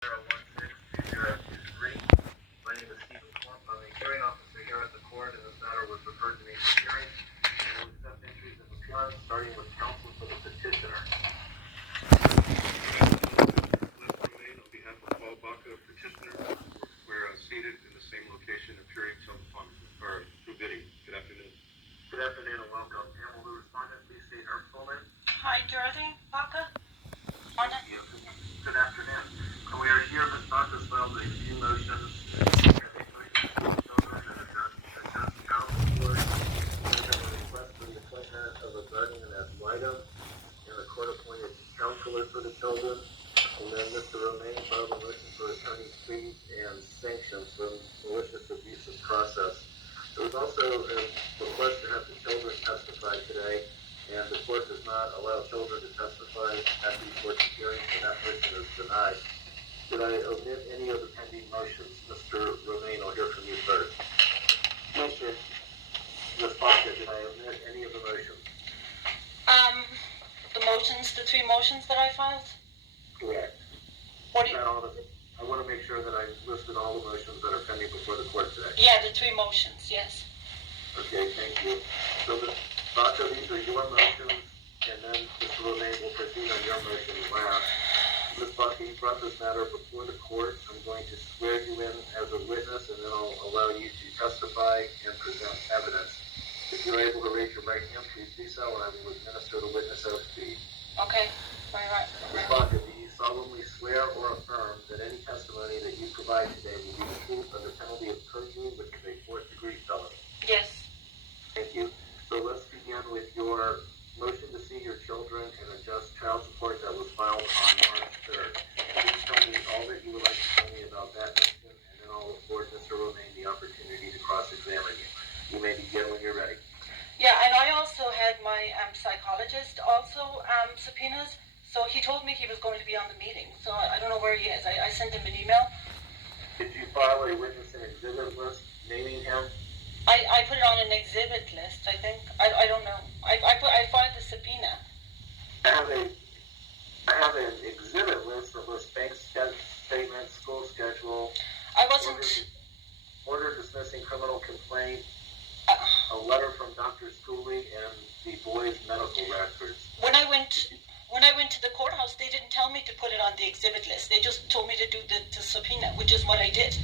016-2023. My name is Stephen Plump. I'm a hearing officer here at the court, and this matter was referred to me for hearing. I will accept entries of appearance, starting with counsel for the petitioner. On behalf of Paul Baca, petitioner, we're seated in the same location, appearing through video. Good afternoon. Good afternoon and welcome. And will the respondent please state her full name? Hi, Dorothy Baca. Thank you. Good afternoon. We are here, Ms. Baca's filed a few motions. Children and adjust child support. We have a request for the appointment of a guardian as litem and a court-appointed counselor for the children. And then Mr. Romaine filed a motion for attorney's fees and sanctions for malicious abuse of process. There was also a request to have the children testify today, and the court does not allow children to testify at these court hearings, and that motion is denied. Did I omit any of the pending motions? Mr. Romaine, I'll hear from you first. No, sir. Ms. Baca, did I omit any of the motions? The three motions that I filed? Correct. What do you? I want to make sure that I listed all the motions that are pending before the court today. Yeah, the three motions, yes. Okay, thank you. So, Ms. Baca, these are your motions, and then Mr. Romaine will proceed on your motion last. Ms. Baca, you brought this matter before the court. I'm going to swear you in as a witness, and then I'll allow you to testify and present evidence. If you're able to raise your right hand, please do so, and I will administer the witness oath to you. Okay, right. Ms. Baca, do you solemnly swear or affirm that any testimony that you provide today will be the truth under penalty of perjury, which is a fourth-degree felony? Yes. Thank you. So let's begin with your motion to see your children and adjust child support that was filed on March 3rd. Please tell me all that you would like to tell me about that motion, and then I'll afford Mr. Romaine the opportunity to cross-examine you. You may begin when you're ready. Yeah, and I also had my psychologist also subpoenas, so he told me he was going to be on the meeting, so I don't know where he is. I sent him an email. Did you file a witness and exhibit list naming him? I put it on an exhibit list, I think. I don't know. I filed the subpoena. I have an exhibit list that lists bank statement, school schedule, I wasn't. order dismissing criminal complaint, a letter from Dr. Schooley, and the boys' medical records. When I went to the courthouse, they didn't tell me to put it on the exhibit list. They just told me to do the subpoena, which is what I did.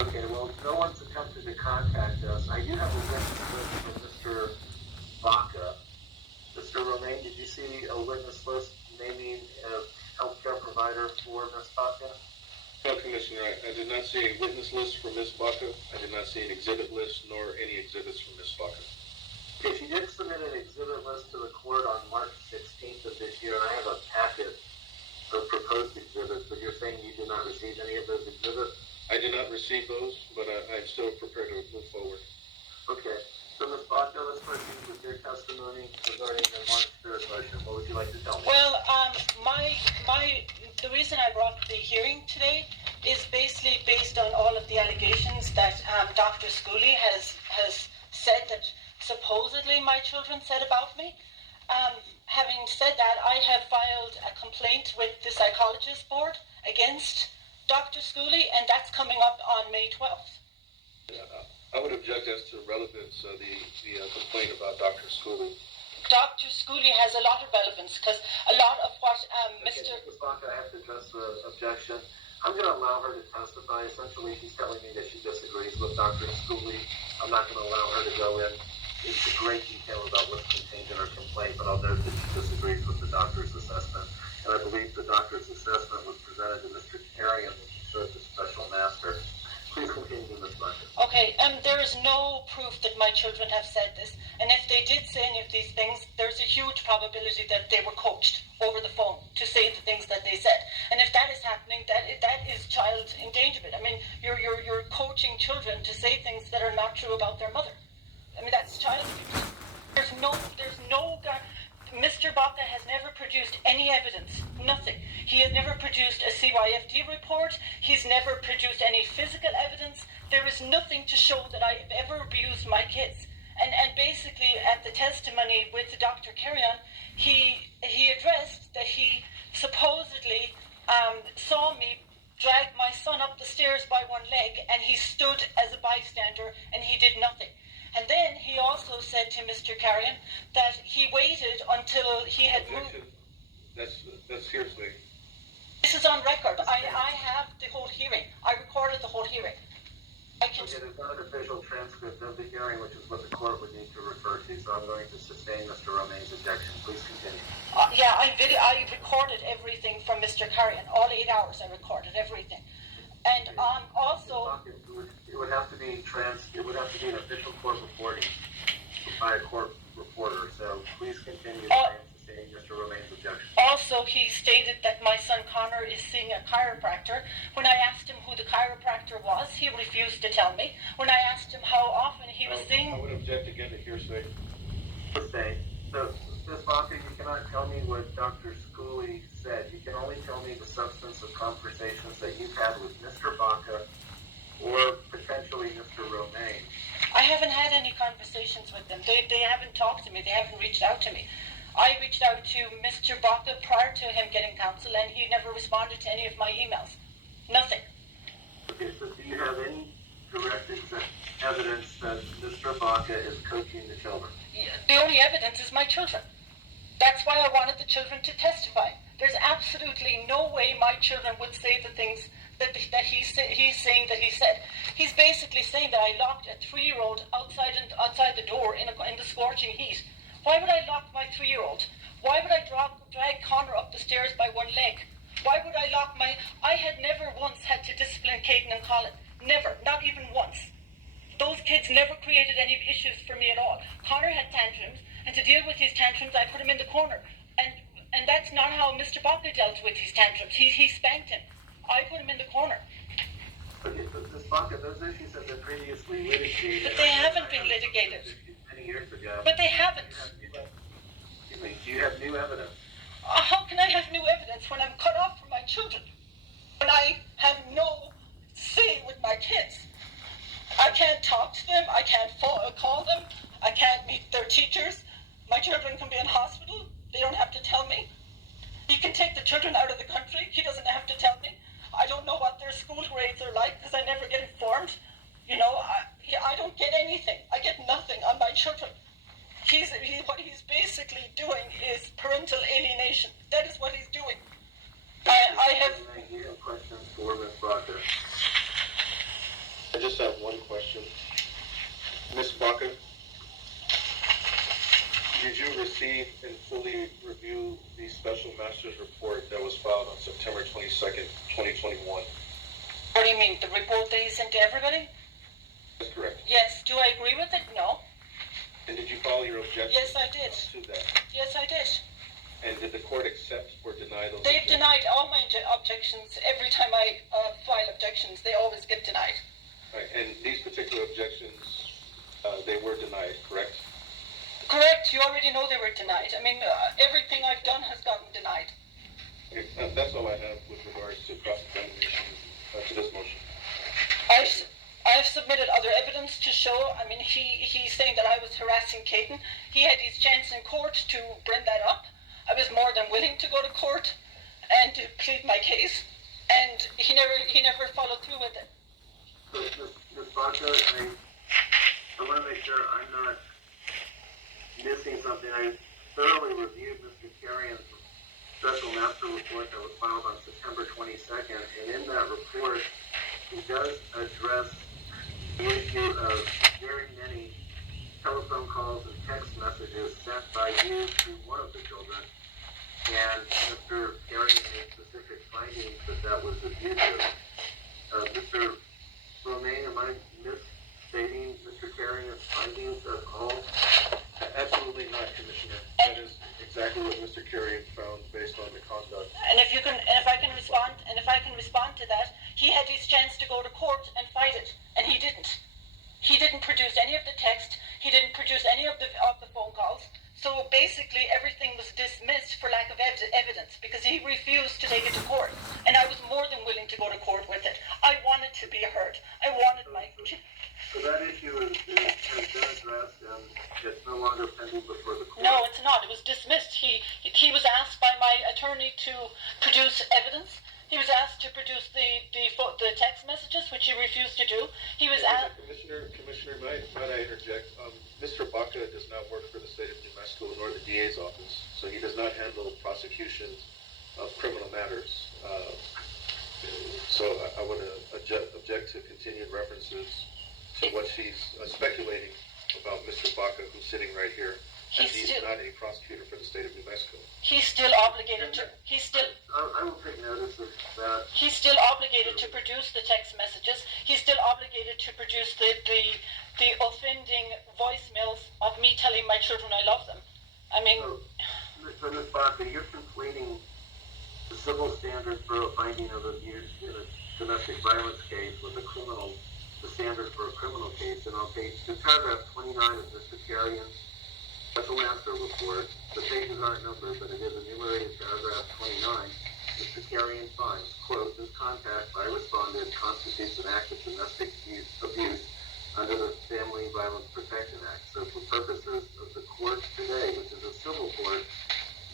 Okay, well, no one's attempted to contact us. I do have a witness list from Mr. Baca. Mr. Romaine, did you see a witness list naming a healthcare provider for Ms. Baca? No, Commissioner, I did not see a witness list for Ms. Baca. I did not see an exhibit list nor any exhibits from Ms. Baca. Okay, she did submit an exhibit list to the court on March 16th of this year, and I have a packet of proposed exhibits, but you're saying you did not receive any of those exhibits? I did not receive those, but I'm still prepared to move forward. Okay, so Ms. Baca, let's proceed with your testimony regarding the March 3rd motion. What would you like to tell me? Well, the reason I brought the hearing today is basically based on all of the allegations that Dr. Schooley has said that supposedly my children said about me. Having said that, I have filed a complaint with the psychologist board against Dr. Schooley, and that's coming up on May 12th. I would object as to relevance of the complaint about Dr. Schooley. Dr. Schooley has a lot of relevance because a lot of what Mr. Ms. Baca, I have to address the objection. I'm going to allow her to testify. Essentially, she's telling me that she disagrees with Dr. Schooley. I'm not going to allow her to go into great detail about what's contained in her complaint, but I'll note that she disagrees with the doctor's assessment. And I believe the doctor's assessment was presented to Mr. Carrion when he served as special master. Please continue, Ms. Baca. Okay, there is no proof that my children have said this, and if they did say any of these things, there's a huge probability that they were coached over the phone to say the things that they said. And if that is happening, that is child endangerment. I mean, you're coaching children to say things that are not true about their mother. I mean, that's child abuse. There's no Mr. Baca has never produced any evidence, nothing. He has never produced a CYFD report. He's never produced any physical evidence. There is nothing to show that I've ever abused my kids. And basically, at the testimony with Dr. Carrion, he addressed that he supposedly saw me dragged my son up the stairs by one leg, and he stood as a bystander, and he did nothing. And then he also said to Mr. Carrion that he waited until he had moved. That's hearsay. This is on record. I have the whole hearing. I recorded the whole hearing. I can. Okay, there's not an official transcript of the hearing, which is what the court would need to refer to, so I'm going to sustain Mr. Romaine's objection. Please continue. Yeah, I recorded everything from Mr. Carrion. All 8 hours I recorded everything. And also... It would have to be an official court reporting by a court reporter, so please continue sustaining Mr. Romaine's objection. Also, he stated that my son Connor is seeing a chiropractor. When I asked him who the chiropractor was, he refused to tell me. When I asked him how often he was seeing... I would object again to hearsay. Say, so, Ms. Baca, you cannot tell me what Dr. Schooley said. You can only tell me the substance of conversations that you've had with Mr. Baca or potentially Mr. Romaine. I haven't had any conversations with them. They haven't talked to me. They haven't reached out to me. I reached out to Mr. Baca prior to him getting counsel, and he never responded to any of my emails. Nothing. Okay, so do you have any direct evidence that Mr. Baca is coaching the children? The only evidence is my children. That's why I wanted the children to testify. There's absolutely no way my children would say the things that he's saying that he said. He's basically saying that I locked a 3-year-old outside the door in the scorching heat. Why would I lock my 3-year-old? Why would I drag Connor up the stairs by one leg? Why would I lock my... I had never once had to discipline Caden and Colin. Never. Not even once. Those kids never created any issues for me at all. Connor had tantrums, and to deal with his tantrums, I put him in the corner. And that's not how Mr. Baca dealt with his tantrums. He spanked him. I put him in the corner. Okay, so Ms. Baca, those issues have been previously litigated. But they haven't been litigated. Many years ago. But they haven't. Do you have new evidence? How can I have new evidence when I'm cut off from my children? When I have no say with my kids? I can't talk to them. I can't call them. I can't meet their teachers. My children can be in hospital. They don't have to tell me. He can take the children out of the country. He doesn't have to tell me. I don't know what their school grades are like because I never get informed. You know, I don't get anything. I get nothing on my children. What he's basically doing is parental alienation. That is what he's doing. I have questions for Ms. Baca. I just have one question. Ms. Baca, did you receive and fully review the Special Master's report that was filed on September 22nd, 2021? What do you mean? The report that he sent to everybody? That's correct. Yes. Do I agree with it? No. And did you file your objection? Yes, I did. To that? Yes, I did. And did the court accept or deny those They've objections? denied all my objections. Every time I file objections, they always get denied. Right. And these particular objections, they were denied, correct? Correct. You already know they were denied. I mean, everything I've done has gotten denied. Okay. That's all I have with regards to cross-examination to this motion. I've submitted other evidence to show. I mean, he's saying that I was harassing Caden. He had his chance in court to bring that up. I was more than willing to go to court and to plead my case, and he never followed through with it. So, Ms. Baca, I want to make sure I'm not missing something. I thoroughly reviewed Mr. Carrion's Special Master report that was filed on September 22nd, and in that report, he does address the issue of very many telephone calls and text messages sent by you to one of the children, and Mr. Carrion made specific findings that was abusive. Mr. Romaine, am I misstating Mr. Carrion's findings at all? Absolutely not, Commissioner. That is exactly what Mr. Carrion found based on the conduct. And if I can respond to that, he had his chance to go to court and fight it, and he didn't. He didn't produce any of the text. He didn't produce any of the phone calls. So basically, everything was dismissed for lack of evidence because he refused to take it to court, and I was more than willing to go to court with it. I wanted to be heard. I wanted my. So that issue has been addressed, and it's no longer pending before the court? No, it's not. It was dismissed. He was asked by my attorney to produce evidence. He was asked to produce the text messages, which he refused to do. He was asked. Commissioner, might I interject? Mr. Baca does not work for the state of New Mexico nor the DA's office, so he does not handle prosecution of criminal matters. So I would object to continued references to what she's speculating about Mr. Baca, who's sitting right here. He's not a prosecutor for the state of New Mexico. He's still obligated to. I will take notice of that. He's still obligated to produce the text messages. He's still obligated to produce the offending voicemails of me telling my children I love them. I mean. So Ms. Baca, you're conflating the civil standard for a finding of abuse in a domestic violence case with the standard for a criminal case. And on paragraph 29 of Mr. Carrion's special master report, the pages aren't numbered, but it is enumerated paragraph 29. Mr. Carrion finds, quote, this contact by respondent constitutes an act of domestic abuse under the Family Violence Protection Act. So for purposes of the court today, which is a civil court,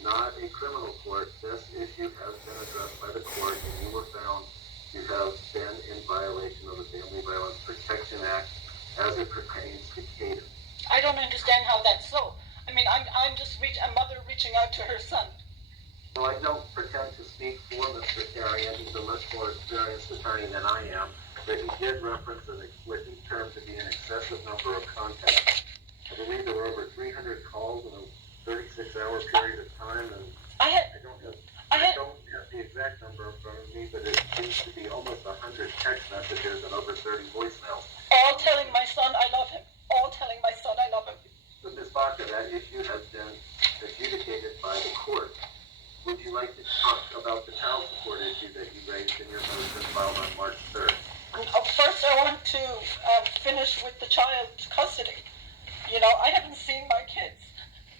not a criminal court, this issue has been addressed by the court, and you were found to have been in violation of the Family Violence Protection Act as it pertains to Caden. I don't understand how that's so. I mean, I'm just a mother reaching out to her son. Well, I don't pretend to speak for Mr. Carrion. He's a much more experienced attorney than I am, but he did reference what he termed to be an excessive number of contacts. I believe there were over 300 calls in a 36-hour period of time, and I don't have the exact number in front of me, but it seems to be almost 100 text messages and over 30 voicemails. All telling my son I love him. All telling my son I love him. But Ms. Baca, that issue has been adjudicated by the court. Would you like to talk about the child support issue that you raised in your motion filed on March 3rd? First, I want to finish with the child's custody. You know, I haven't seen my kids.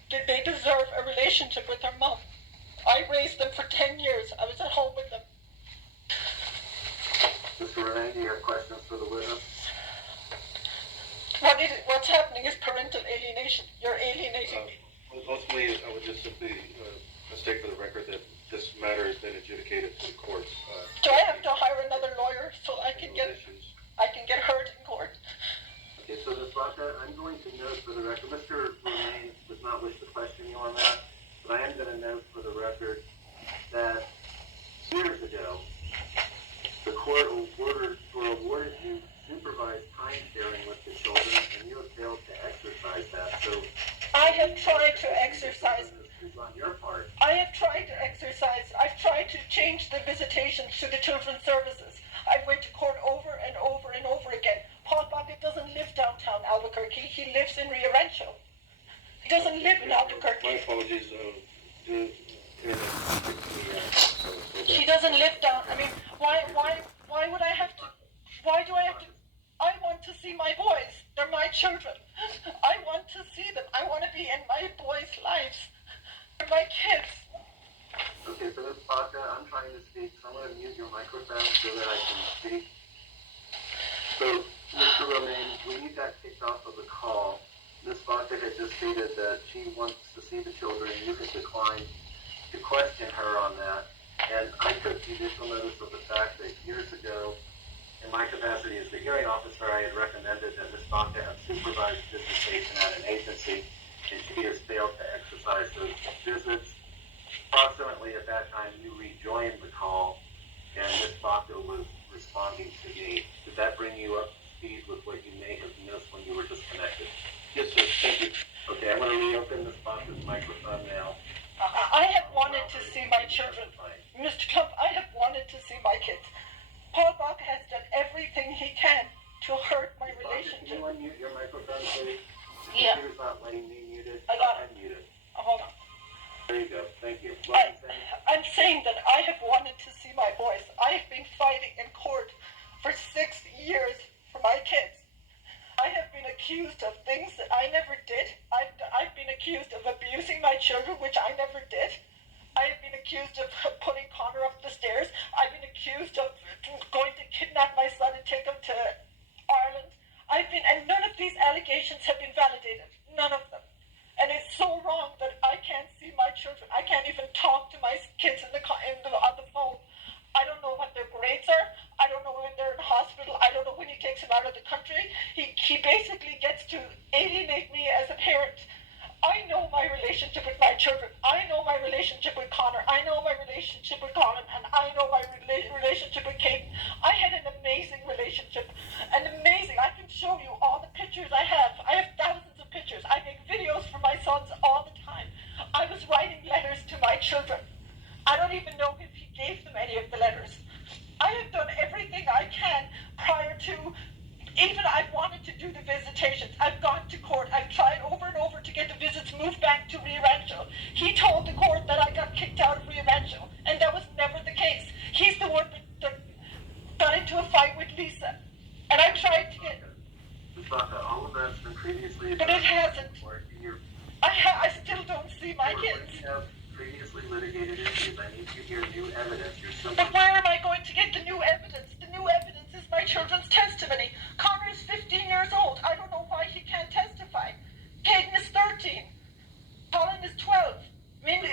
They deserve a relationship with their mom. I raised them for 10 years. I was at home with them. Mr. Renee, do you have questions for the witness? What's happening is parental alienation. You're alienating me. Ultimately, I would just simply state for the record that this matter has been adjudicated to the courts. Do I have to hire another lawyer so I can get heard in court? Okay, so Ms. Baca, I'm going to note for the record, Mr. Renee does not wish to question you on that, but I am going to note for the record that years ago, the court awarded you supervised time sharing with the children, and you have failed to exercise that. So I have tried to exercise. Is on your part. I have tried to exercise. I've tried to change the visitations to the children's services. I went to court over and over and over again. Paul Baca doesn't live downtown Albuquerque. He lives in Rio Rancho. He doesn't live in Albuquerque. My apologies. He doesn't live down. I mean, why would I have to? Why do I have to? I want to see my boys. They're my children. I want to see them. I want to be in my boys' lives. They're my kids. Okay, so Ms. Baca, I'm trying to speak, so I'm going to mute your microphone so that I can speak. So, Mr. Romaine, when you got kicked off of the call, Ms. Baca had just stated that she wants to see the children, and you had declined to question her on that. And I took judicial notice of the fact that years ago, in my capacity as the hearing officer, I had recommended that Ms. Baca have supervised visitation at an agency, and she has failed to exercise those visits. Approximately at that time, you rejoined the call, and Ms. Baca was responding to me. Did that bring you up to speed with what you may have missed when you were disconnected? Yes, sir. Thank you. Okay, I'm going to reopen Ms. Baca's microphone now. I have wanted to see my children. Mr. Trump, I have wanted to see my kids. Paul Baca has done everything he can to hurt my relationship. Can you unmute your microphone, please? The Yeah. computer's not letting me mute it. I got it. Unmute it. Hold on. There you go. Thank you. What are you saying? I'm saying that I have wanted to see my boys. I have been fighting in court for 6 years for my kids. I have been accused of things that I never did. I've been accused of abusing my children, which I never did. I have been accused of putting Connor up the stairs. I've been accused of going to kidnap my son and take him to Ireland. And none of these allegations have been validated. None of them. And it's so wrong that I can't see my children. I can't even talk to my kids on the phone. I don't know him out of the country. He basically gets to alienate me as a parent. I know my relationship with my children. I know my relationship with Connor. I know my relationship with Colin. And I know my relationship with Kate. I had an amazing relationship. I can show you all the pictures I have. I have thousands of pictures. I make videos for my sons all the time. I was writing letters to my children. I don't even know if he gave them any of the letters. I have done everything I can prior to, even I wanted to do the visitations. I've gone to court. I've tried over and over to get the visits moved back to Rio Rancho. He told the court that I got kicked out of Rio Rancho, and that was never the case. He's the one that got into a fight with Lisa. And I tried to get... All of that's been previously... But it hasn't. I still don't see my kids. You have previously litigated issues. I need to hear new evidence. But where am I going to get the new evidence? The new evidence is my children's testimony. Connor is 15 years old. I don't know why he can't testify. Caden is 13. Colin is 12. I mean,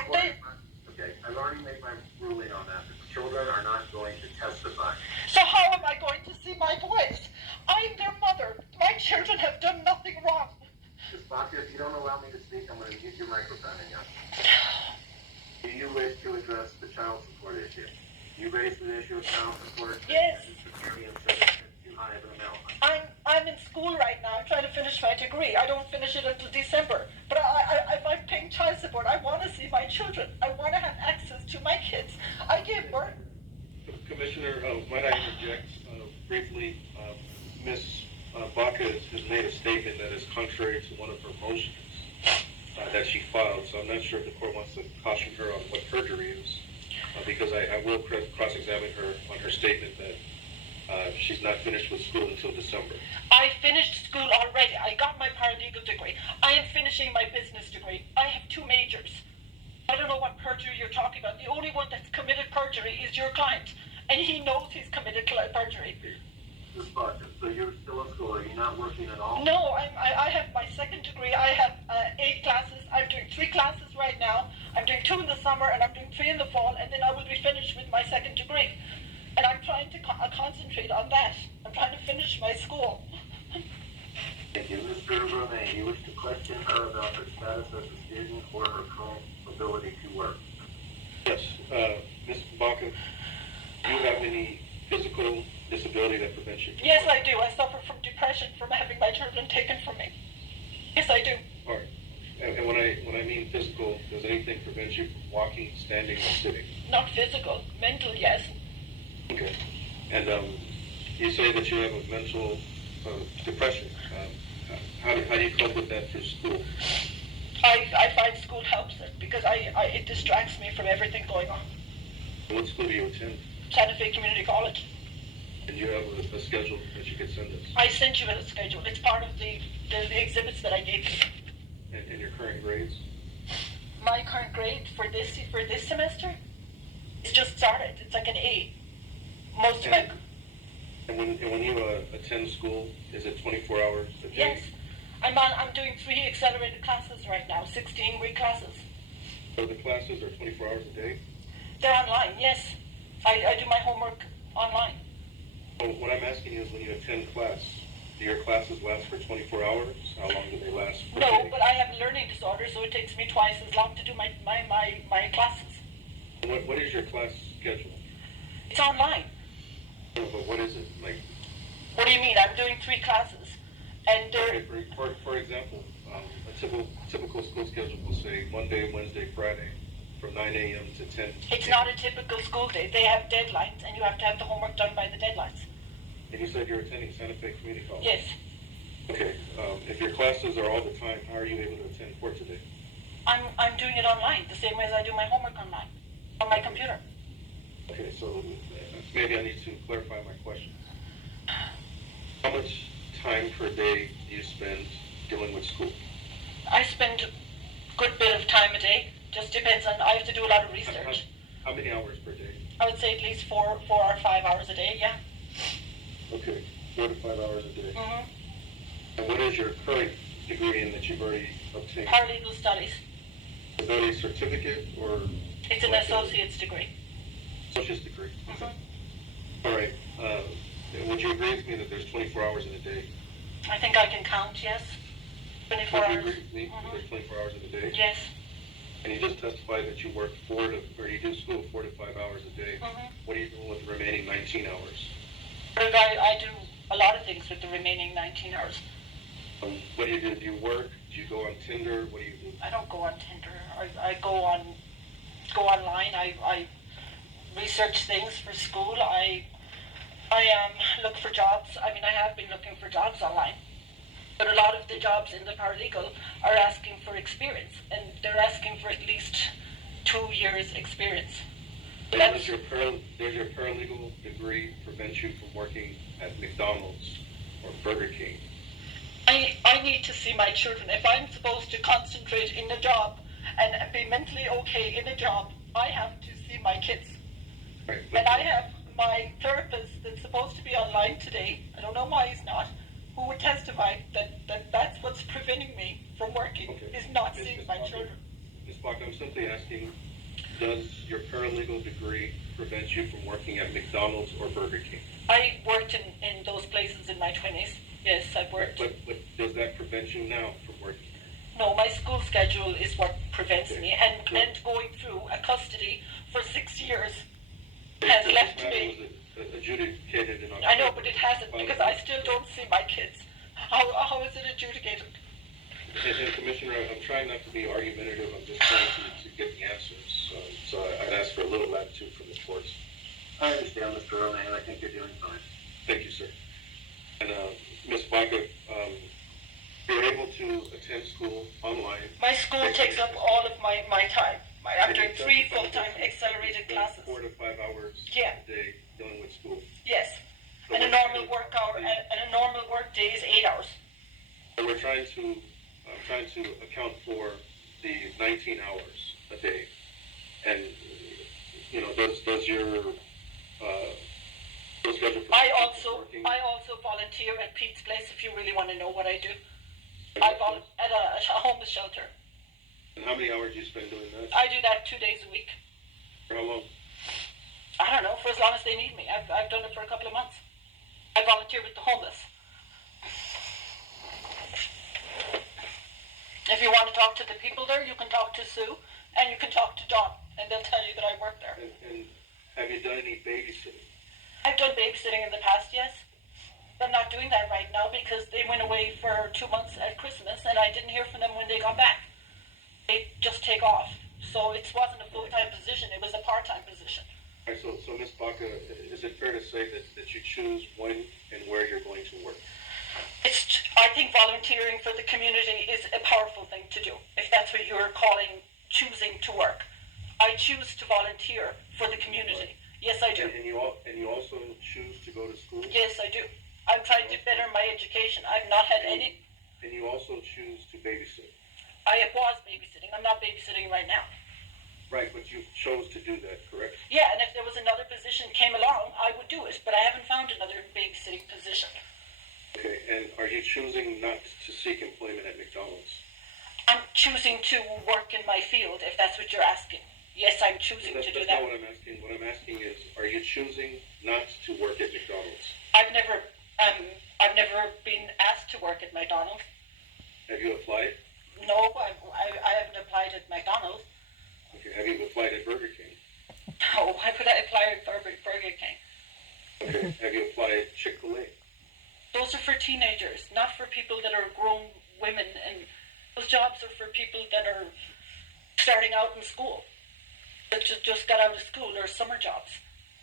Okay, I've already made my ruling on that. The children are not going to testify. So how am I going to see my boys? I'm their mother. My children have done nothing wrong. Ms. Baca, if you don't allow me to speak, I'm going to mute your microphone again. Do you wish to address the child support issue? You raised the issue of child support. Yes. It's too high of an amount. I'm in school right now. I'm trying to finish my degree. I don't finish it until December. But if I'm paying child support, I want to see my children. I want to have access to my kids. I gave birth. Commissioner, might I interject briefly? Ms. Baca has made a statement that is contrary to one of her motions that she filed, so I'm not sure if the court wants to caution her on what perjury is, because I will cross-examine her on her statement that she's not finished with school until December. I finished school already. I got my paralegal degree. I am finishing my business degree. I have 2 majors. I don't know what perjury you're talking about. The only one that's committed perjury is your client, and he knows he's committed perjury. Ms. Baca, so you're still in school. Are you not working at all? No, I have my 2nd degree. I have 8 classes. I'm doing 3 classes right now. I'm doing 2 in the summer, and I'm doing 3 in the fall, and then I will be finished with my 2nd degree. And I'm trying to concentrate on that. I'm trying to finish my school. Thank you. Mr. Romain, you wish to question her about her status as a student or her current ability to work? Yes. Ms. Baca, do you have any physical disability that prevents you? Yes, I do. I suffer from depression from having my children taken from me. Yes, I do. All right. And when I mean physical, does anything prevent you from walking, standing, or sitting? Not physical. Mental, yes. Okay. And you say that you have a mental depression. How do you cope with that through school? I find school helps it because it distracts me from everything going on. What school do you attend? Santa Fe Community College. And you have a schedule that you could send us? I sent you a schedule. It's part of the exhibits that I gave you. And your current grades? My current grade for this semester, it's just started. It's like an A. Most of my... And when you attend school, is it 24 hours a day? Yes. I'm doing 3 accelerated classes right now, 16-week classes. So the classes are 24 hours a day? They're online, yes. I do my homework online. Well, what I'm asking you is when you attend class, do your classes last for 24 hours? How long do they last per No, day? but I have a learning disorder, so it takes me twice as long to do my classes. What is your class schedule? It's online. No, but what is it? Like, What do you mean? I'm doing 3 classes. And they're... okay, for example, a typical school schedule will say Monday, Wednesday, Friday, from 9 a.m. to 10. It's not a typical school day. They have deadlines, and you have to have the homework done by the deadlines. And you said you're attending Santa Fe Community College? Yes. Okay. If your classes are all the time, how are you able to attend court today? I'm doing it online, the same way as I do my homework online, on my computer. Okay, so maybe I need to clarify my question. How much time per day do you spend dealing with school? I spend a good bit of time a day. Just depends on, I have to do a lot of research. How many hours per day? I would say at least 4 or 5 hours a day, yeah. Okay, 4 to 5 hours a day. Mm-hmm. And what is your current degree in that you've already obtained? Paralegal studies. Is that a certificate or? It's an associate's degree. Associate's degree. Mm-hmm. All right. would you agree with me that there's 24 hours in a day? I think I can count, yes. 24 Would you hours. agree with me that there's 24 hours in a day? Yes. And you just testified that you work you do school 4 to 5 hours a day. What are you doing with the remaining 19 hours? But I do a lot of things with the remaining 19 hours. What do you do? Do you work? Do you go on Tinder? What do you do? I don't go on Tinder. I go online. I research things for school. I look for jobs. I mean, I have been looking for jobs online. But a lot of the jobs in the paralegal are asking for experience, and they're asking for at least 2 years experience. Does your paralegal degree prevent you from working at McDonald's or Burger King? I need to see my children. If I'm supposed to concentrate in a job and be mentally okay in a job, I have to see my kids. Right, And I have my therapist that's supposed to be online today, I don't know why he's not, who would testify that that's what's preventing me from working, is not seeing my children. Ms. Bach, I'm simply asking, does your paralegal degree prevent you from working at McDonald's or Burger King? I worked in those places in my 20s. Yes, I've worked. But does that prevent you now from working? No, my school schedule is what prevents me, and going through a custody for 6 years has left me. Was adjudicated in October. I know, but it hasn't, because I still don't see my kids. How is it adjudicated? And Commissioner, I'm trying not to be argumentative. I'm just trying to get the answers. So I'd ask for a little latitude from the courts. I understand, Mr. Romaine. I think you're doing fine. Thank you, sir. And Ms. Baca, you're able to attend school online. My school takes up all of my time. I'm doing 3 full-time accelerated classes. 4 to 5 hours Yeah. a day dealing with school. Yes. So And a normal work hour, and a normal work day is 8 hours. So we're trying to account for the 19 hours a day. And, you know, does your schedule for working? I also volunteer at Pete's Place, if you really want to know what I do. I volunteer at a homeless shelter. And how many hours do you spend doing that? I do that 2 days a week. For how long? I don't know, for as long as they need me. I've done it for a couple of months. I volunteer with the homeless. If you want to talk to the people there, you can talk to Sue, and you can talk to John, and they'll tell you that I work there. And have you done any babysitting? I've done babysitting in the past, yes. I'm not doing that right now because they went away for 2 months at Christmas, and I didn't hear from them when they got back. They just take off. So it wasn't a full-time position, it was a part-time position. All right, so Ms. Baca, is it fair to say that you choose when and where you're going to work? I think volunteering for the community is a powerful thing to do, if that's what you're calling choosing to work. I choose to volunteer for the community. Yes, I do. And you also choose to go to school? Yes, I do. I'm trying to better my education. I've not had any. And you also choose to babysit? I was babysitting. I'm not babysitting right now. Right, but you chose to do that, correct? Yeah, and if there was another position came along, I would do it, but I haven't found another babysitting position. Okay, and are you choosing not to seek employment at McDonald's? I'm choosing to work in my field, if that's what you're asking. Yes, I'm choosing to do That's that. not what I'm asking. What I'm asking is, are you choosing not to work at McDonald's? I've never been asked to work at McDonald's. Have you applied? No, I haven't applied at McDonald's. Okay, have you applied at Burger King? No, why would I apply at Burger King? Okay, have you applied at Chick-fil-A? Those are for teenagers, not for people that are grown women, and those jobs are for people that are starting out in school, that just got out of school, or summer jobs.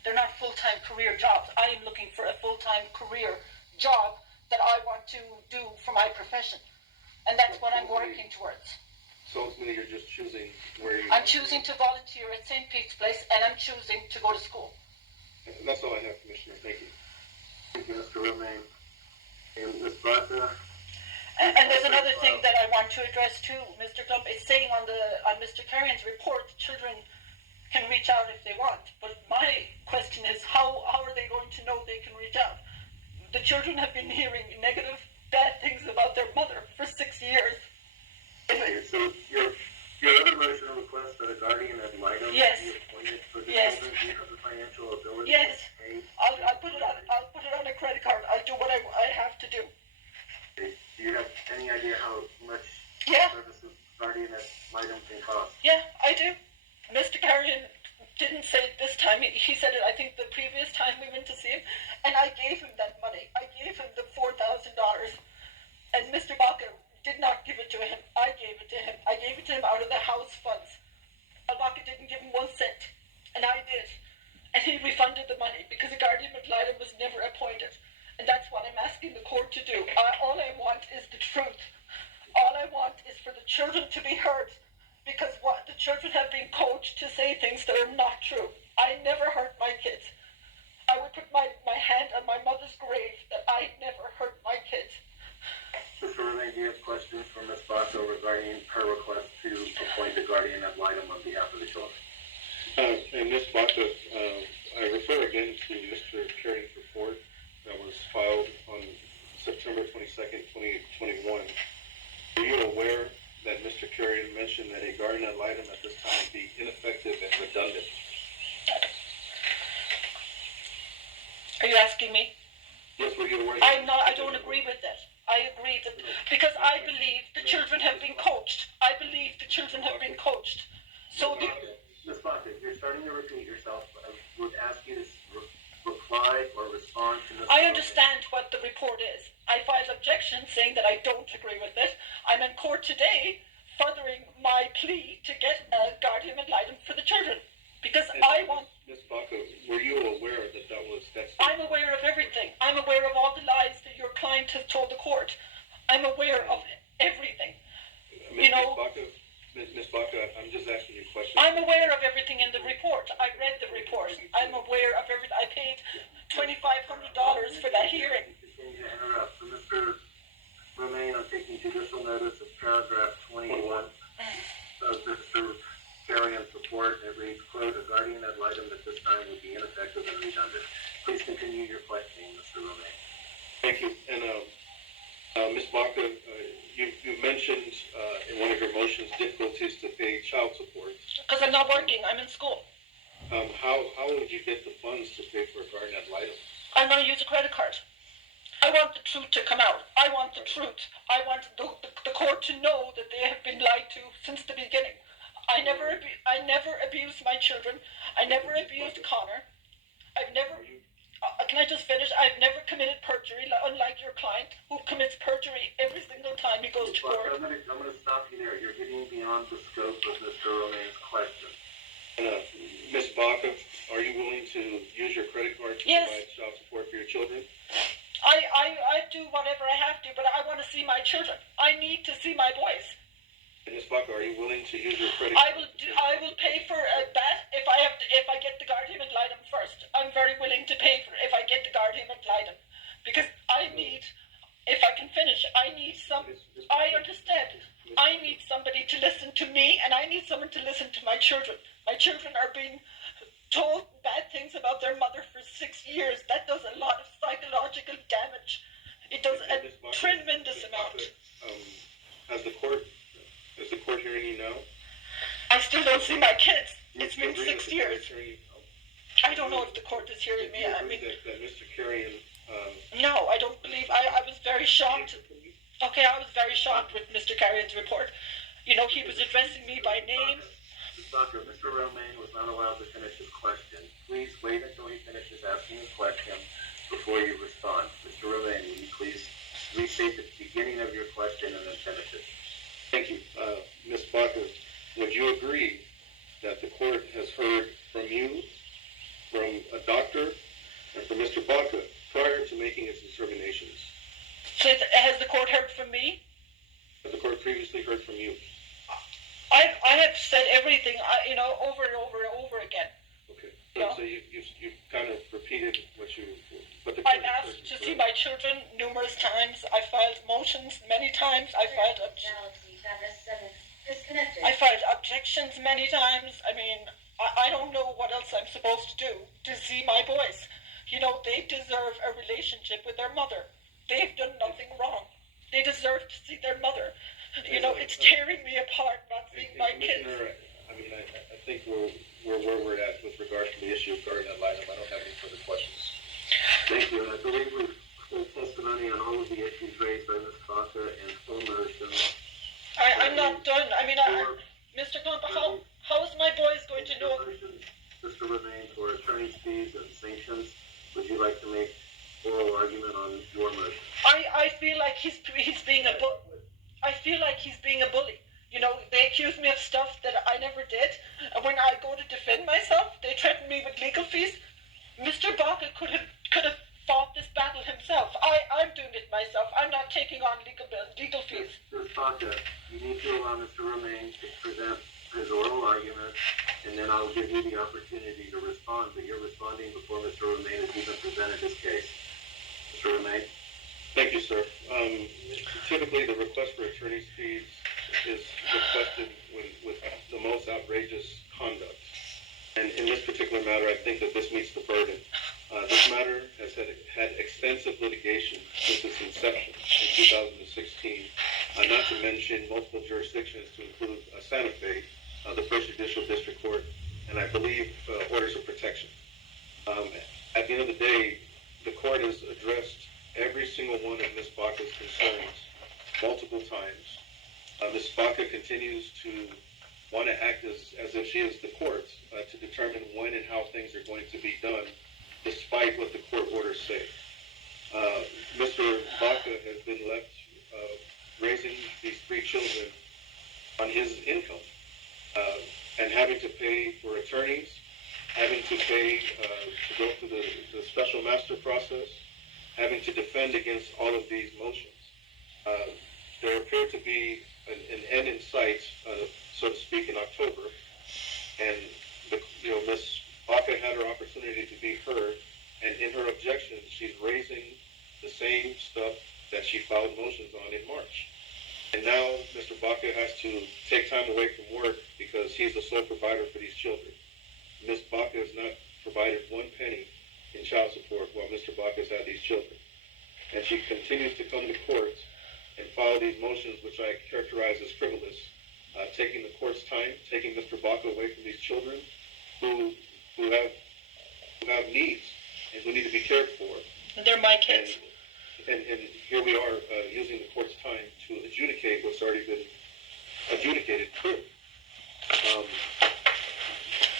They're not full-time career jobs. I am looking for a full-time career job that I want to do for my profession, and that's what I'm working towards. So ultimately you're just choosing where you... I'm choosing to volunteer at St. Pete's Place, and I'm choosing to go to school. That's all I have, Commissioner. Thank you. Thank you, Mr. Romaine. And Ms. Baca? And there's another thing that I want to address too, Mr. Clump. It's saying on Mr. Carrion's report, the children can reach out if they want. But my question is, how are they going to know they can reach out? The children have been hearing negative, bad things about their mother for 6 years. Okay, so your other motion request that a guardian ad litem Yes. be appointed for the Yes. children, do you have the financial ability Yes. to pay? I'll put it on a credit card. And I gave him that money. I gave him the $4,000. And Mr. Baca did not give it to him. I gave it to him. I gave it to him out of the house funds. Baca didn't give him 1 cent. And I did. And he refunded the money because a guardian ad litem was never appointed. And that's what I'm asking the court to do. All I want is the truth. All I want is for the children to be heard, because the children have been coached to say things that are not true. I never hurt my kids. I would put my hand on my mother's grave that I never hurt my kids. Mr. Remain, do you have questions for Ms. Basso regarding her request to appoint a guardian ad litem on behalf of the children? And Ms. Baca, I refer again to Mr. Carey's report that was filed on September 22nd, 2021. Are you aware that Mr. Carey mentioned that a guardian ad litem at this time would be ineffective and redundant? Are you asking me? Yes, were you aware? I don't agree with that. I agree that because I believe the children have been coached. I believe the children have been coached. So Ms. Baca, you're starting to repeat yourself. I would ask you to reply or respond to Ms. I understand what the report is. I filed objections saying that I don't agree with it. I'm in court today furthering my plea to get a guardian ad litem for the children. Because I want... Ms. Baca, were you aware that that's... I'm aware of everything. I'm aware of all the lies that your client has told the court. I'm aware of everything. Ms. Baca, I'm just asking you a question. I'm aware of everything in the report. I read the report. I'm aware of everything. I paid $2,500 for that hearing. Continue to interrupt. So Mr. Remain, I'm taking judicial notice of paragraph 21 of Mr. Carrian's report. It reads, quote, a guardian ad litem at this time would be ineffective and redundant. Please continue your questioning, Mr. Remain. Thank you. And Ms. Baca, you mentioned in one of your motions difficulties to pay child support. Because I'm not working. I'm in school. How would you get the funds to pay for a guardian ad litem? I'm going to use a credit card. I want the truth to come out. I want the truth. I want the court to know that they have been lied to since the beginning. I never abused my children. I never abused Connor. I've never... can I just finish? I've never committed perjury, unlike your client, who commits perjury every single time he goes to court. I'm going to stop you there. You're getting beyond the scope of Mr. Romain's question. Ms. Baca, are you willing to use your credit card to Yes. provide child support for your children? I do whatever I have to, but I want to see my children. I need to see my boys. And Ms. Baca, are you willing to use your credit I card? will pay for that if I get the guardian ad litem first. I'm very willing to pay for it if I get the guardian ad litem, because I need, if I can finish, I understand. I need somebody to listen to me, and I need someone to listen to my children. My children are being told bad things about their mother for 6 years. That does a lot of psychological damage. It does a tremendous amount. Is the court hearing you now? I still don't see my kids. It's been Do you agree 6 that the court years. is hearing you now? I don't know if the court is hearing me. Do you I agree mean, that Mr. Carey and no, I don't believe. I was very shocked. Okay, I was very shocked with Mr. Carrian's report. You know, he was addressing me by name. Mr. Romain was not allowed to finish his question. Please wait until he finishes asking his question before you respond. Mr. Romain, will you please restate the beginning of your question and then finish it? Thank you. Ms. Baca, would you agree that the court has heard from you, from a doctor, and from Mr. Baca prior to making its determinations? So has the court heard from me? Has the court previously heard from you? I have said everything, over and over and over again. Okay. No. So you've kind of repeated what the court I've has asked to heard. see my children numerous times. I filed motions many times. I filed objections many times. I mean, I don't know what else I'm supposed to do to see my boys. You know, they deserve a relationship with their mother. They've done nothing wrong. They deserve to see their mother. You know, it's tearing me apart not seeing my kids. Commissioner, I mean, I think where we're at with regard to the issue of guardian ad litem. I don't have any further questions. Thank you. And I believe we've heard testimony on all of the issues raised by Ms. Baca and full motion. I'm not done. I mean, Mr. Compa, how is my boys going to know? Mr. Romain, for attorney's fees and sanctions, would you like to make he's being a I feel like he's being a bully. You know, they accuse me of stuff that I never did. And when I go to defend myself, they threaten me with legal fees. Mr. Baca could have fought this battle himself. I'm doing it myself. I'm not taking on legal fees. Ms. Baca, you need to allow Mr. Romaine to present his oral argument, and then I'll give you the opportunity to respond, but you're responding before Mr. Romaine has even presented his case. Mr. Romaine? Thank you, sir. Typically, the request for attorney's fees is requested with the most outrageous conduct. And in this particular matter, I think that this meets the burden. This matter has had extensive litigation since its inception in 2016, not to mention multiple jurisdictions to include Santa Fe, the First Judicial District Court, and I believe orders of protection. At the end of the day, the court has addressed every single one of Ms. Baca's concerns multiple times. Ms. Baca continues to want to act as if she is the court to determine when and how things are going to be done, despite what the court orders say. Mr. Baca has been left raising these 3 children on his income and having to pay for attorneys, having to pay to go through the special master process, having to defend against all of these motions. There appeared to be an end in sight, so to speak, in October, and Ms. Baca had her opportunity to be heard, and in her objections, she's raising the same stuff that she filed motions on in March. And now Mr. Baca has to take time away from work because he's the sole provider for these children. Ms. Baca has not provided 1 penny in child support while Mr. Baca has had these children. And she continues to come to court and file these motions, which I characterize as frivolous, taking the court's time, taking Mr. Baca away from these children who have needs and who need to be cared for. They're my kids. And here we are using the court's time to adjudicate what's already been adjudicated.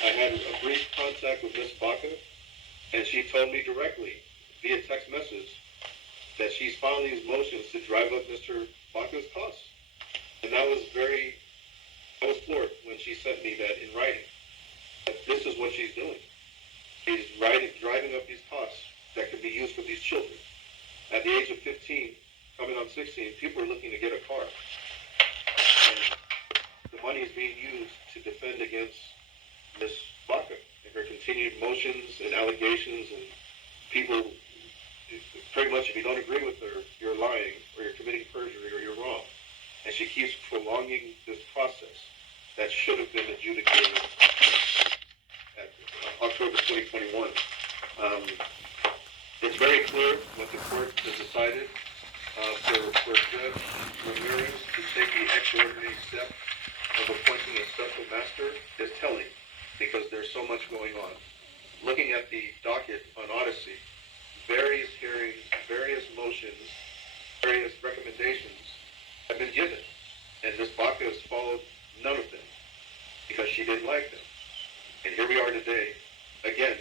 I had a brief contact with Ms. Baca, and she told me directly via text message that she's filing these motions to drive up Mr. Baca's costs. And I was floored when she sent me that in writing. That this is what she's doing. She's driving up these costs that could be used for these children. At the age of 15, coming on 16, people are looking to get a car. And the money is being used to defend against Ms. Baca and her continued motions and allegations, and people, pretty much if you don't agree with her, you're lying, or you're committing perjury, or you're wrong. And she keeps prolonging this process that should have been adjudicated at October 2021. It's very clear what the court has decided. For Judge Ramirez to take the extraordinary step of appointing a special master is telling, because there's so much going on. Looking at the docket on Odyssey, various hearings, various motions, various recommendations have been given, and Ms. Baca has followed none of them because she didn't like them. And here we are today, again,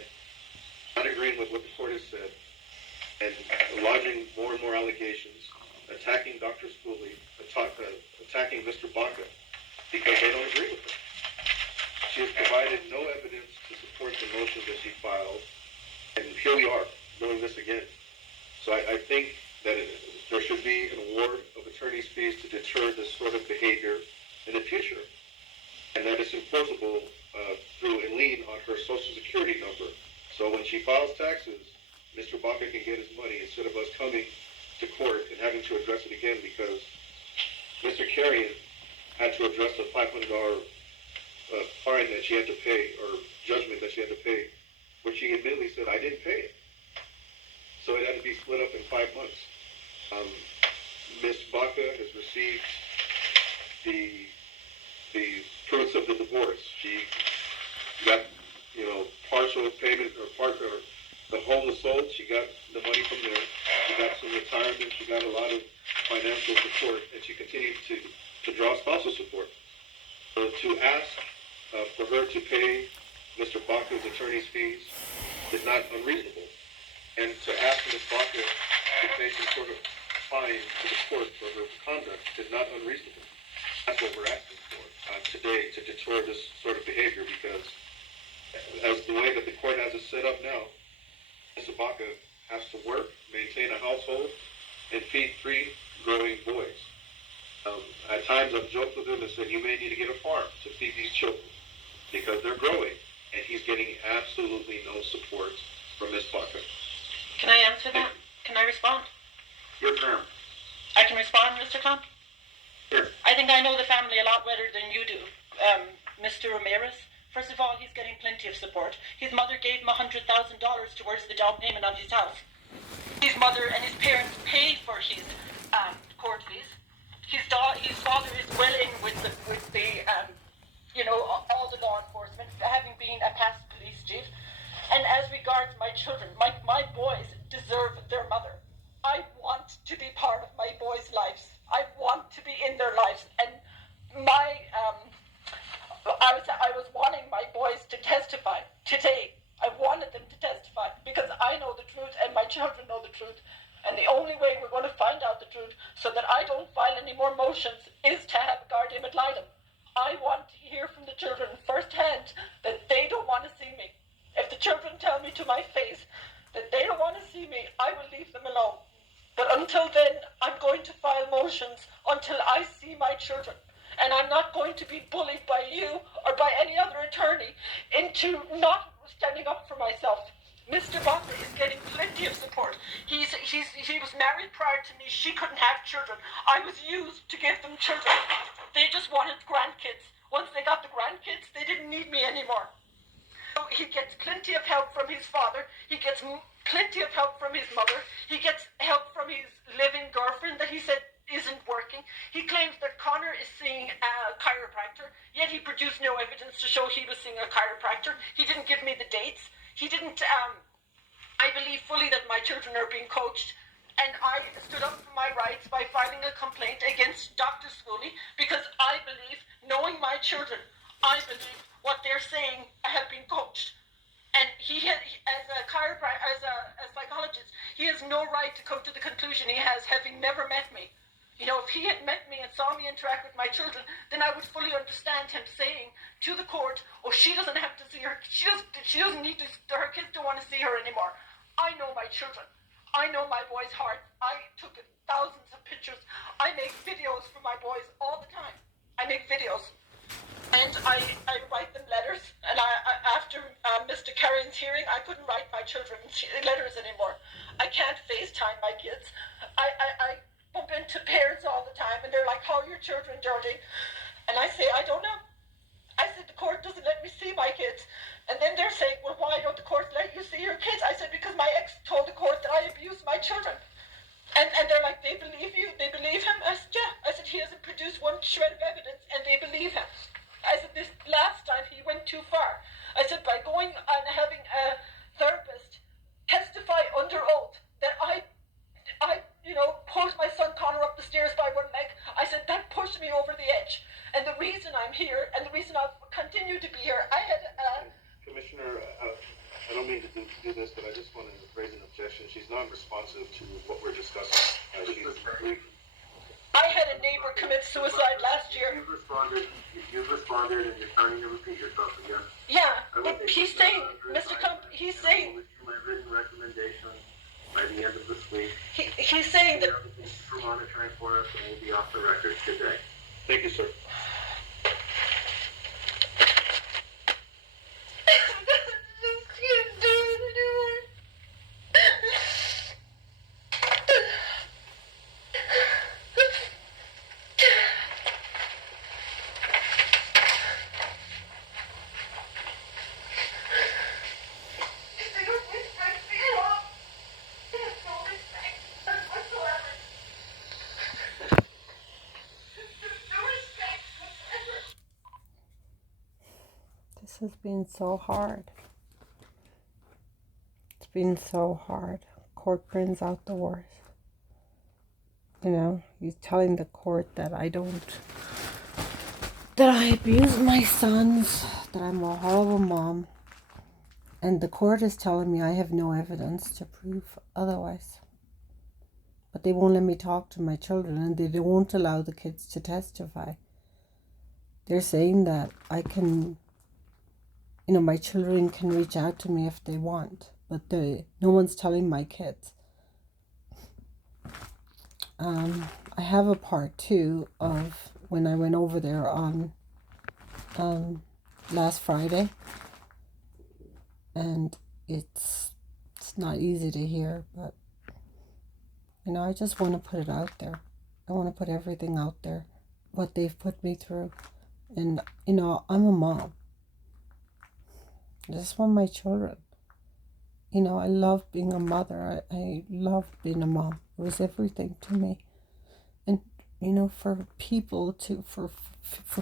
not agreeing with what the court has said, and lodging more and more allegations, attacking Dr. Schooley, attacking Mr. Baca, because they don't agree with her. She has provided no evidence to support the motions that she filed, and here we are doing this again. So I think that there should be an award of attorney's fees to deter this sort of behavior in the future, and that it's enforceable through a lien on her Social Security number. So when she files taxes, Mr. Baca can get his money instead of us coming to court and having to address it again, because Mr. Carrion had to address a $500 fine that she had to pay, or judgment that she had to pay, which she admittedly said, I didn't pay it. So it had to be split up in 5 months. Ms. Baca has received the fruits of the divorce. She got, partial payment, or the home was sold. She got the money from there. She got some retirement. She got a lot of financial support, and she continued to draw spousal support. So to ask for her to pay Mr. Baca's attorney's fees is not unreasonable. And to ask Ms. Baca to pay some sort of fine to the court for her conduct is not unreasonable. That's what we're asking for today, to deter this sort of behavior, because as the way that the court has it set up now, Ms. Ibaka has to work, maintain a household, and feed 3 growing boys. At times I've joked with him and said, you may need to get a farm to feed these children because they're growing, and he's getting absolutely no support from Ms. Ibaka. Can I answer that? Can I respond? Your term. I can respond, Mr. Khan? Sure. I think I know the family a lot better than you do. Mr. Ramirez, first of all, he's getting plenty of support. His mother gave him $100,000 towards the down payment on his house. His mother and his parents pay for his court fees. His father is well in with the all the law enforcement, having been a past police chief. And as regards my children, my boys deserve their mother. I want to be part of my boys' lives. I want to be in their lives. And I was wanting my boys to testify today. I wanted them to testify because I know the truth and my children know the truth. And the only way we're going to find out the truth so that I don't file any more motions is to have a guardian ad litem. I want to hear from the children firsthand that they don't want to see me. If the children tell me to my face that they don't want to see me, I will leave them alone. But until then, I'm going to file motions until I see my children. And I'm not going to be bullied by you or by any other attorney into not standing up for myself. Mr. Butler is getting plenty of support. He was married prior to me. She couldn't have children. I was used to give them children. They just wanted grandkids. Once they got the grandkids, they didn't need me anymore. So he gets plenty of help from his father. He gets plenty of help from his mother. He gets help from his living girlfriend that he said isn't working. He claims that Connor is seeing a chiropractor, yet he produced no evidence to show he was seeing a chiropractor. He didn't give me the dates. He didn't, I believe fully that my children are being coached, and I stood up for my rights by filing a complaint against Dr. Schooley because I believe, knowing my children, I believe what they're saying have been coached. And as a chiropractor, as a psychologist, he has no right to come to the conclusion he has, having never met me. You know, if he had met me and saw me interact with my children, then I would fully understand him saying to the court, oh, she doesn't have to see her, she doesn't need to, her kids don't want to see her anymore. I know my children. I know my boys' heart. I took thousands of pictures. I make videos for my boys all the time. I make videos. And I write them letters. And after Mr. Carrion's hearing, I couldn't write my children letters anymore. I can't FaceTime my kids. I bump into parents all the time, and they're like, how are your children, Geraldine? And I say, I don't know. I said, the court doesn't let me see my kids. And then they're saying, well, why don't the court let you see your kids? I said, because my ex told the court that I abused my children. And they're like, they believe you? They believe him? I said, yeah. I said, he hasn't produced one shred of evidence, and they believe him. I said, this last time he went too far. I said, by going and having a therapist testify under oath that I pulled my son Connor up the stairs by one leg, I said, that pushed me over the edge. And the reason I'm here, and the reason I'll continue to be here, I had Commissioner, I don't mean to do this, but I just want to raise an objection. She's non-responsive to what we're discussing. I had a neighbor commit suicide last year. You've responded, and you're starting to repeat yourself again. Yeah, but he's saying, Mr. Kump, he's saying... my written recommendation by the end of this week. He's saying that... Thank you for monitoring for us, and we'll be off the record today. Thank you, sir. This has been so hard. It's been so hard. Court brings out the worst. You know, he's telling the court that I abuse my sons, that I'm a horrible mom. And the court is telling me I have no evidence to prove otherwise. but they won't let me talk to my children, and they won't allow the kids to testify. They're saying that I can, my children can reach out to me if they want, but no one's telling my kids. I have a part 2 of when I went over there on last Friday, and it's not easy to hear, but I just want to put it out there. I want to put everything out there, what they've put me through. And I'm a mom. I just want my children. I love being a mother. I love being a mom. It was everything to me. And for people for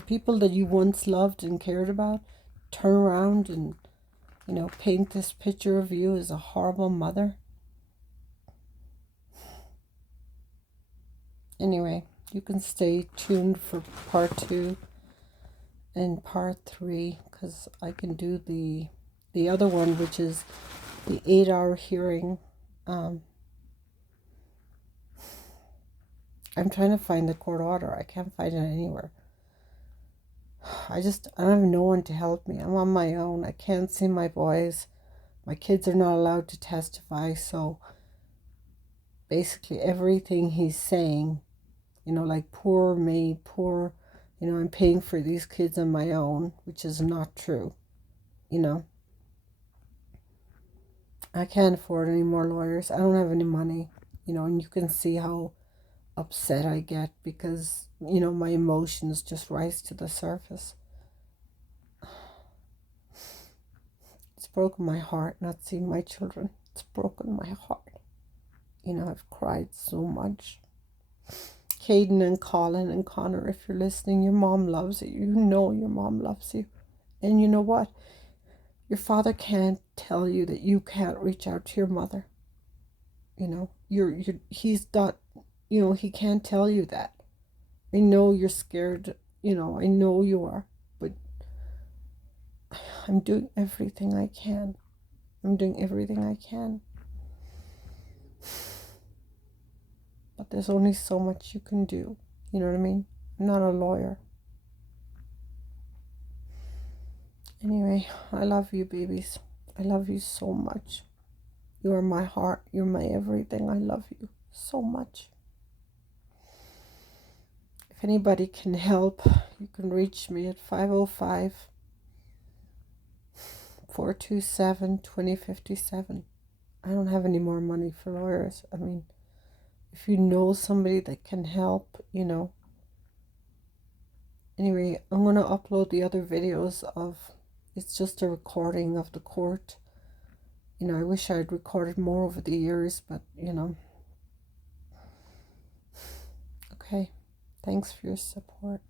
people that you once loved and cared about, turn around and paint this picture of you as a horrible mother. Anyway, you can stay tuned for part 2 and part 3, because I can do the other one, which is the 8-hour hearing. I'm trying to find the court order. I can't find it anywhere. I don't have no one to help me. I'm on my own. I can't see my boys. My kids are not allowed to testify. So basically everything he's saying, like poor me, I'm paying for these kids on my own, which is not true. I can't afford any more lawyers. I don't have any money, and you can see how upset I get because, my emotions just rise to the surface. It's broken my heart not seeing my children. It's broken my heart. I've cried so much. Caden and Colin and Connor, if you're listening, your mom loves you. Your mom loves you. And you know what? Your father can't tell you that you can't reach out to your mother. He's not, he can't tell you that. I know you're scared, I know you are, but I'm doing everything I can. I'm doing everything I can. But there's only so much you can do. You know what I mean? I'm not a lawyer. Anyway, I love you, babies. I love you so much. You are my heart. You're my everything. I love you so much. If anybody can help, you can reach me at 505-427-2057. I don't have any more money for lawyers. I mean, if you know somebody that can help, Anyway, I'm going to upload the other videos it's just a recording of the court. I wish I had recorded more over the years, but, Okay. Thanks for your support.